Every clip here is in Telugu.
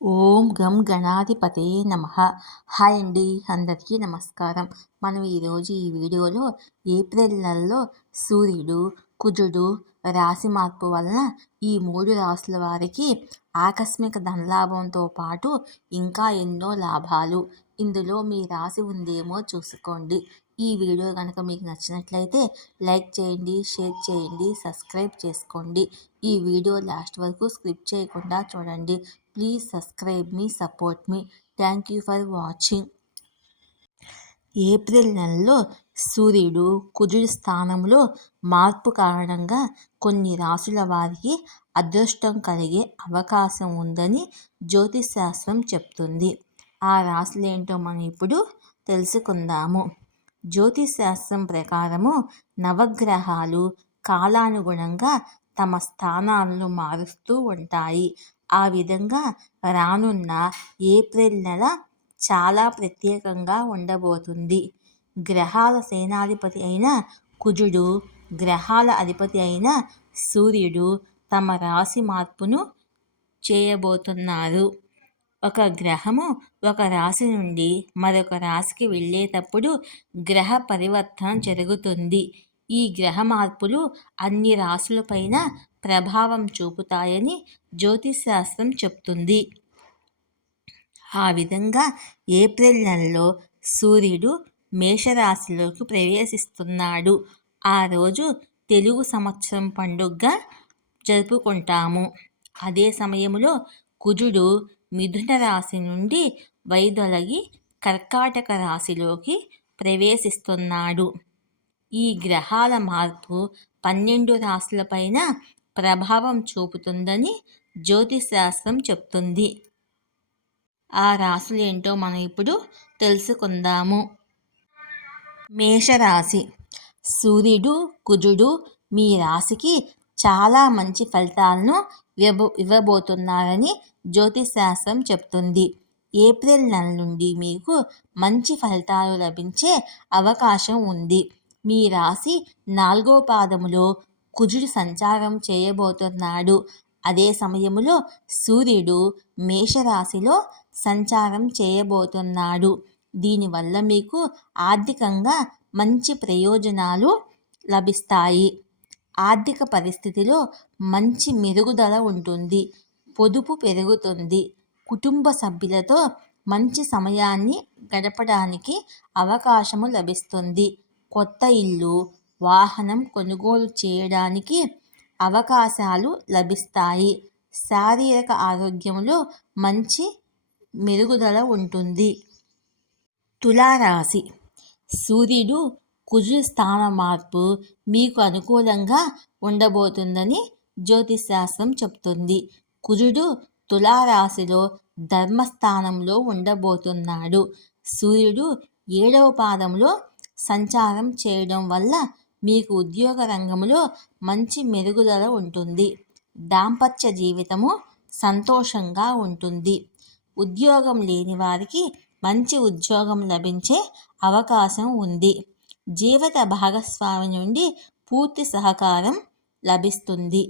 ఓం గం గణాధిపతయే నమః. హాయ్ అండి, అందరికీ నమస్కారం. మనం ఈరోజు ఈ వీడియోలో ఏప్రిల్ నెలలో సూర్యుడు, కుజుడు రాశి మార్పు వలన ఈ 3 రాశుల వారికి ఆకస్మిక ధనలాభంతో పాటు ఇంకా ఎన్నో లాభాలు. ఇందులో మీ రాశి ఉందేమో చూసుకోండి. ఈ వీడియో కనుక మీకు నచ్చినట్లయితే లైక్ చేయండి, షేర్ చేయండి, సబ్స్క్రైబ్ చేసుకోండి. ఈ వీడియో లాస్ట్ వరకు స్కిప్ చేయకుండా చూడండి. Please subscribe me, support me. Thank you for watching. April నెలలో సూర్యుడు కుజుడి స్థానంలో మార్పు కారణంగా కొన్ని రాశుల వారికి అదృష్టం కలిగే అవకాశం ఉందని జ్యోతిశాస్త్రం చెప్తుంది. ఆ రాశులేంటో మనం ఇప్పుడు తెలుసుకుందాము. జ్యోతిశాస్త్రం ప్రకారము నవగ్రహాలు కాలానుగుణంగా తమ స్థానాలను మారుస్తూ ఉంటాయి. ఆ విధంగా రానున్న ఏప్రిల్ నెల చాలా ప్రత్యేకంగా ఉండబోతుంది. గ్రహాల సేనాధిపతి అయిన కుజుడు, గ్రహాల అధిపతి అయిన సూర్యుడు తమ రాశి మార్పును చేయబోతున్నారు. ఒక గ్రహము ఒక రాశి నుండి మరొక రాశికి వెళ్ళేటప్పుడు గ్రహ పరివర్తన జరుగుతుంది. ఈ గ్రహ మార్పులు అన్ని రాశులపైన ప్రభావం చూపుతాయని జ్యోతిశాస్త్రం చెప్తుంది. ఆ విధంగా ఏప్రిల్ నెలలో సూర్యుడు మేషరాశిలోకి ప్రవేశిస్తున్నాడు. ఆ రోజు తెలుగు సంవత్సరం పండుగగా జరుపుకుంటాము. అదే సమయంలో కుజుడు మిథున రాశి నుండి వైదొలగి కర్కాటక రాశిలోకి ప్రవేశిస్తున్నాడు. ఈ గ్రహాల మార్పు 12 రాశులపైన ప్రభావం చూపుతుందని జ్యోతిశాస్త్రం చెప్తుంది. ఆ రాశులేంటో మనం ఇప్పుడు తెలుసుకుందాము. మేషరాశి. సూర్యుడు, కుజుడు మీ రాశికి చాలా మంచి ఫలితాలను ఇవ్వబోతున్నారని జ్యోతిశాస్త్రం చెప్తుంది. ఏప్రిల్ నెల నుండి మీకు మంచి ఫలితాలు లభించే అవకాశం ఉంది. మీ రాశి 4వ పాదములో కుజుడు సంచారం చేయబోతున్నాడు. అదే సమయంలో సూర్యుడు మేషరాశిలో సంచారం చేయబోతున్నాడు. దీనివల్ల మీకు ఆర్థికంగా మంచి ప్రయోజనాలు లభిస్తాయి. ఆర్థిక పరిస్థితిలో మంచి మెరుగుదల ఉంటుంది. పొదుపు పెరుగుతుంది. కుటుంబ సభ్యులతో మంచి సమయాన్ని గడపడానికి అవకాశము లభిస్తుంది. కొత్త ఇల్లు, వాహనం కొనుగోలు చేయడానికి అవకాశాలు లభిస్తాయి. శారీరక ఆరోగ్యంలో మంచి మెరుగుదల ఉంటుంది. తులారాశి. సూర్యుడు కుజుడి స్థాన మార్పు మీకు అనుకూలంగా ఉండబోతుందని జ్యోతిశాస్త్రం చెప్తుంది. కుజుడు తులారాశిలో ధర్మస్థానంలో ఉండబోతున్నాడు. సూర్యుడు 7వ పాదంలో సంచారం చేయడం వల్ల మీకు ఉద్యోగ రంగంలో మంచి మెరుగుదల ఉంటుంది. దాంపత్య జీవితము సంతోషంగా ఉంటుంది. ఉద్యోగం లేని వారికి మంచి ఉద్యోగం లభించే అవకాశం ఉంది. జీవిత భాగస్వామి నుండి పూర్తి సహకారం లభిస్తుంది.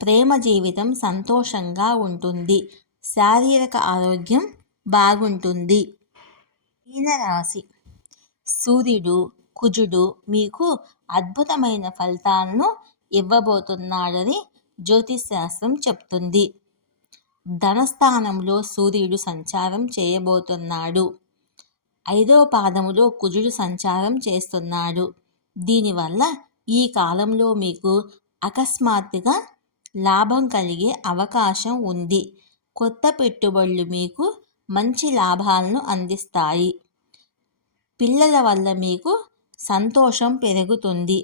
ప్రేమ జీవితం సంతోషంగా ఉంటుంది. శారీరక ఆరోగ్యం బాగుంటుంది. మీనరాశి. సూర్యుడు, కుజుడు మీకు అద్భుతమైన ఫలితాలను ఇవ్వబోతున్నాడని జ్యోతిశాస్త్రం చెప్తుంది. ధనస్థానంలో సూర్యుడు సంచారం చేయబోతున్నాడు. 5వ పాదములో కుజుడు సంచారం చేస్తున్నాడు. దీనివల్ల ఈ కాలంలో మీకు అకస్మాత్తుగా లాభం కలిగే అవకాశం ఉంది. కొత్త పెట్టుబడులు మీకు మంచి లాభాలను అందిస్తాయి. పిల్లల వల్ల మీకు సంతోషం పెరుగుతుంది.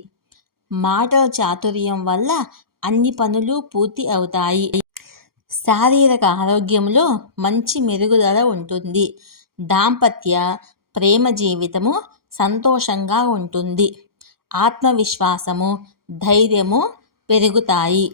మాటల చాతుర్యం వల్ల అన్ని పనులు పూర్తి అవుతాయి. శారీరక ఆరోగ్యంలో మంచి మెరుగుదల ఉంటుంది. దాంపత్య ప్రేమ జీవితము సంతోషంగా ఉంటుంది. ఆత్మవిశ్వాసము, ధైర్యము పెరుగుతాయి.